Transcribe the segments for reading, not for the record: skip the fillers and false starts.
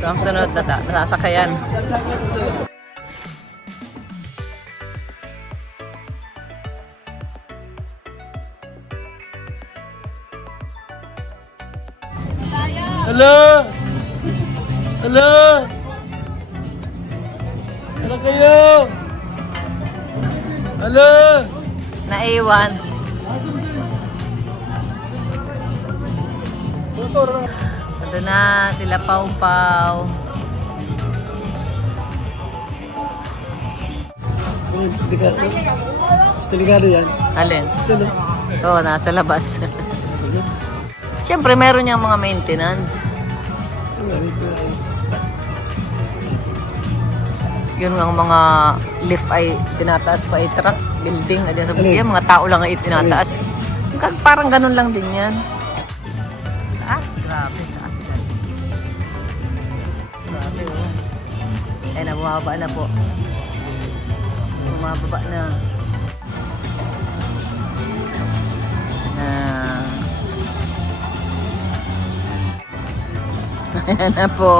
Ito ang sunod na nasasakayan. Hello! Hello! Hello kayo! Hello! Naiwan. Ito na sila Pau-Pau. Delikado yan. Alin? Hello. Oo, nasa labas. Siyempre, meron niyang mga maintenance. Yun nga mga lift ay tinataas pa ay truck, building. Ay, sa building, mga tao lang ay tinataas. Parang ganun lang din yan. Taas, grabe. Taas yan. Grabe, oh. Ay, bumababa na po. Bumababa na. Ayan na po.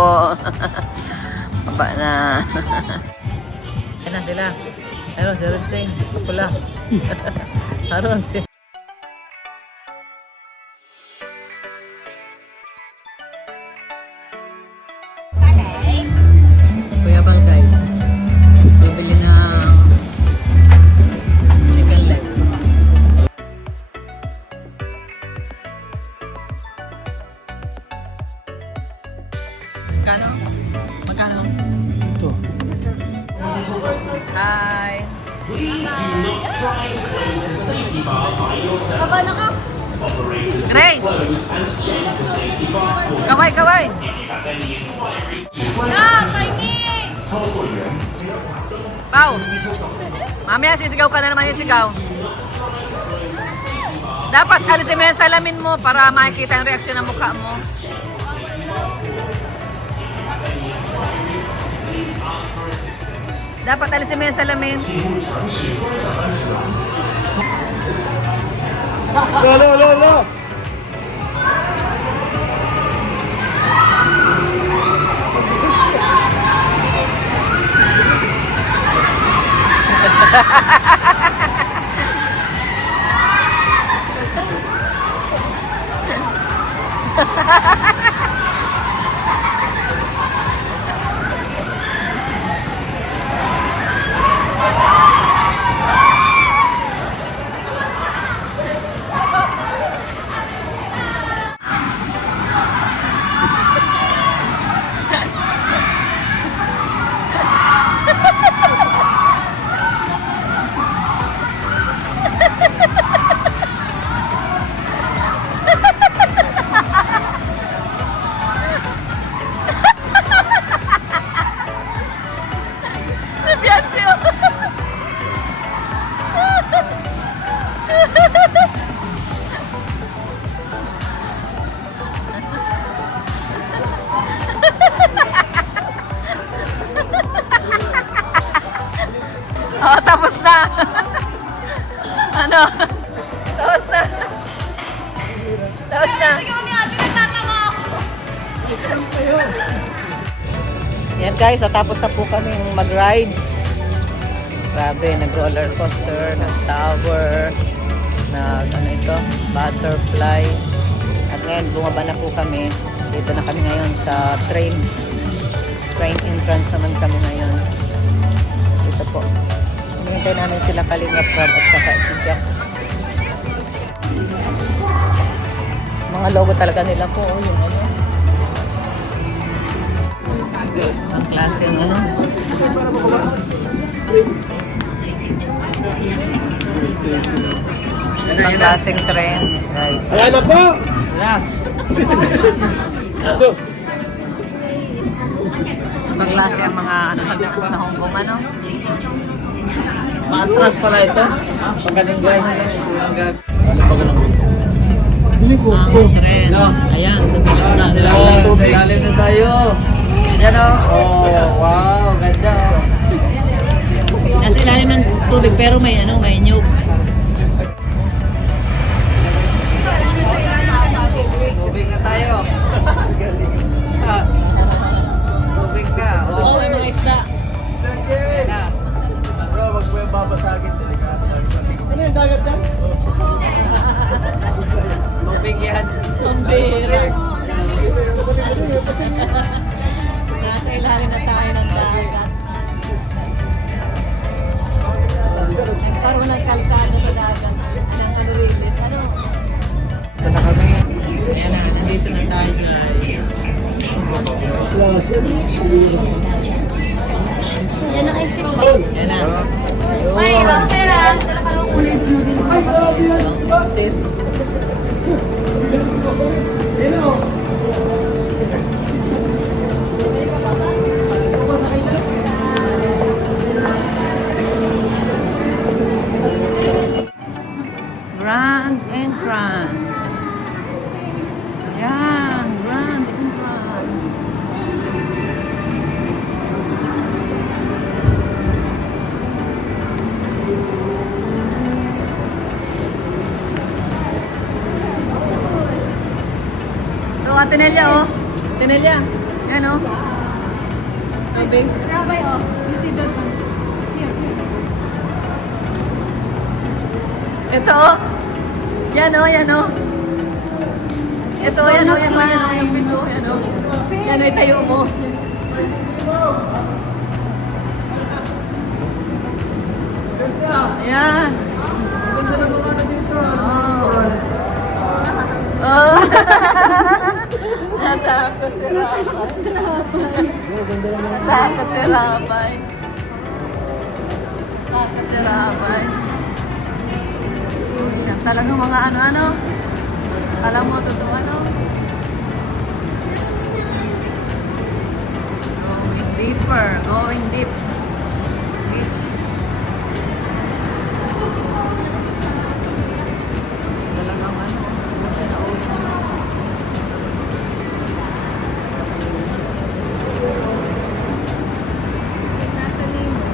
Baba na. Ayan na sila. Ayan si Rutsing. Kapula. Aron si. Kuya Bal guys. Bibili ng chicken leg. Magkano? Magkano? Ito. Hi! Please do not try to close the safety bar by yourself. Operators will Grace! close and check the safety bar for you. Kaway, kaway! If you have any inquiry, Pau! Mamaya sisigaw ka na naman yung sigaw. Dapat alisin mo yung salamin mo para makikita yung reaksyon ng mukha mo. Dapat alisin mo yung salamin. Lo! Oh, tapos na. Ano? Tapos na. Tapos na. Yan guys, tapos na po kaming mag-rides. Grabe, nag-roller coaster, nag-tower, ano ito, butterfly. At ngayon, bumaba na po kami. Dito na kami ngayon sa train. Train entrance naman kami ngayon. Dito po. Hinihintay namin sila Kalinga Prab at saka si Jack. Mga logo talaga nila po. Yung ano. Ang klase ng ano. Ang klaseng train, guys. Ayan na po! Yes. Ito. Ibang klase ang mga ano sa Hong Kong, ano? Matras pala ito. Pagkaling guys. Ano pa ganun dito? Bili ko. Ang tren. Ayan, dumilat na. Ayan, sa ilalim na tayo. Ayan o. Oh, wow, ganda. Nasa ilalim ng tubig pero may nyug. Tubig na tayo. Ah, tubig ka. Oo, may mga isda. Bro, wag mo yung babasagin. Delikado. Ano yung dagat dyan? Tubig yan. Ang bira. Nasa ilalim na tayo ng dagat. Nagkaroon ng kalsada sa dagat. Ng Canoriles. Ano? Ito na kami. Ayan na, nandito na tayo guys. Yan ang exit mo. Ayan na. May sila. Sit. Grand entrance. Ayan, grand entrance. Ito, Ate Nelia, oh. Ate Nelia. Yan, oh. Tubig. Ito, oh. Yan, oh, yan, oh. Ito, yan, oh, yan, oh, yan, oh, yung piso, yan, oh. Yan, oh, itayo mo. Ayan. Oh. Natakot si Rapay. Natakot si Rapay. Natakot si Rapay. Siya talagang mga ano-ano. Alam mo, totoo ano. Going deeper. Going deep. Beach. Talagang ano. Ocean na ocean. Nasa nimo.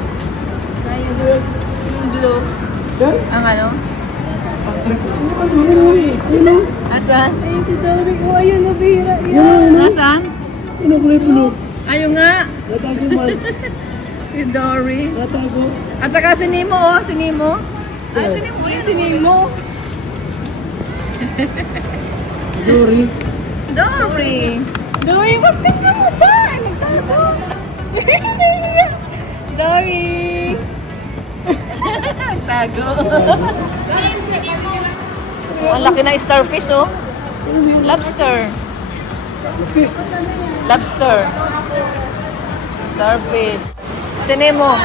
Yung blue. Ang ano? Asan? Ayun si Dory ko. Ayun, nabira. Yan. Nasaan? Kulay pulo. Ayun nga. Natago man. Si Dory. Natago. At saka si Nemo, oh. Si Nemo. Ay, si Nemo. Yun, si Nemo. Dory. Dory. Dory, wag tingnan mo ba? Ay, magtago. Nahiya. Dory. Tago. Oh, ang laki na starfish, oh. Lobster. Lobster. Starfish. Si Nemo.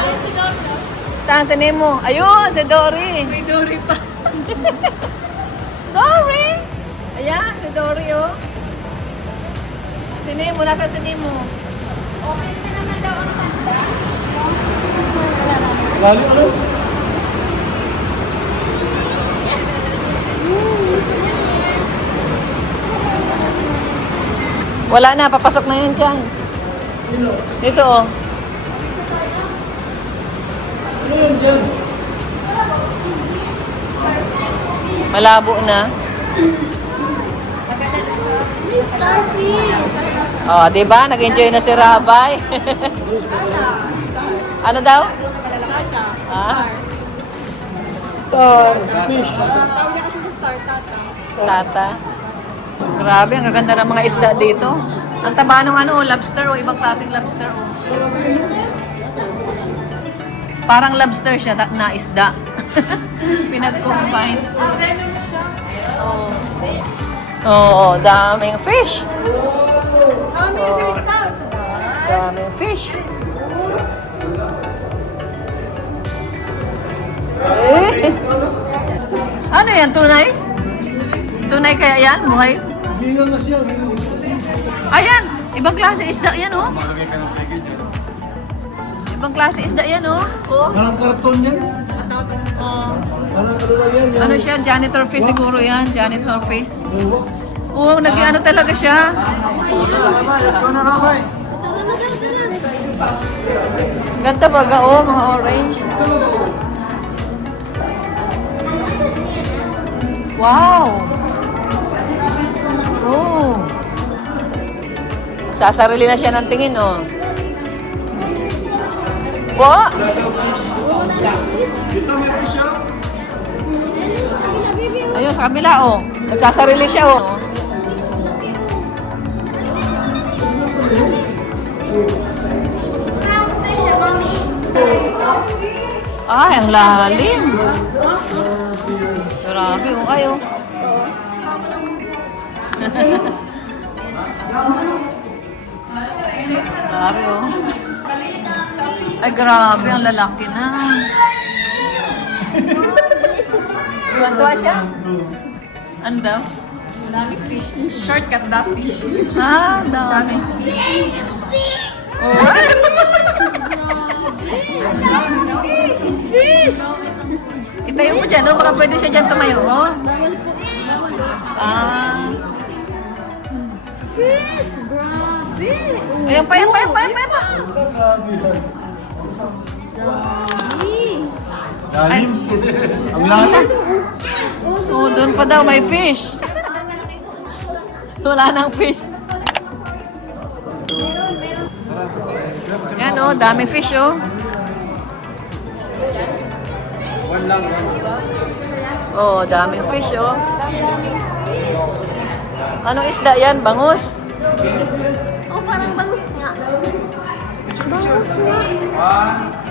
Saan si Nemo? Ayun, si Dory. May Dory pa. Dory! Ayan, si Dory, oh. Si Nemo, nasa si Nemo. Lalo ano? Wala na, papasok na yun dyan. Dito, oh. Ano yun dyan? Malabo na. Oh, di ba? Nag-enjoy na si Rabay. Ano daw? Ah, Star. Fish. tata. Grabe, ang gaganda ng mga isda dito. Ang taba ng ano, lobster o ibang klaseng lobster. Oh. Parang lobster siya na isda. Pinag-combine. Oo. Oo, daming fish. Oh, daming fish. Eh? Ano yan, tunay? Tunay kaya yan, buhay? Hinga nga siya. Ayan, ibang klase isda yan, oh. Ibang klase isda yan, oh. Oh. Parang karton yan. Ano siya? Janitor fish siguro yan. Janitor fish. Oo, nag-ano talaga siya. Let's go na, Rabay. Ganda baga, oh, mga orange. Wow! Oh! Sasarili na siya ng tingin, oh. Wow! Dito may fish shop. Ayun, sa kabila, oh. Nagsasarili siya, oh. Ay, ang lalim. Grabe, oh. Ay, oh. Grabe, oh. Ay, grabe. Ang lalaki na. Tuwa siya? Ano daw? Dami fish. Shortcut na fish. Ah, dami. Oh. Fish! Itayo mo dyan, oh. Baka pwede siya dyan tumayo, oh. Ah. Fish! Grabe! Ayan pa, ayan pa, ayan pa, ayan pa. Lalim. Ang lalim. Oh, doon pa daw, may fish. Wala nang fish. Yan, oh, dami fish, oh. One lang, one. Oh, daming fish, oh. Anong isda yan? Bangus? Oh, parang bangus nga. Bangus nga. One.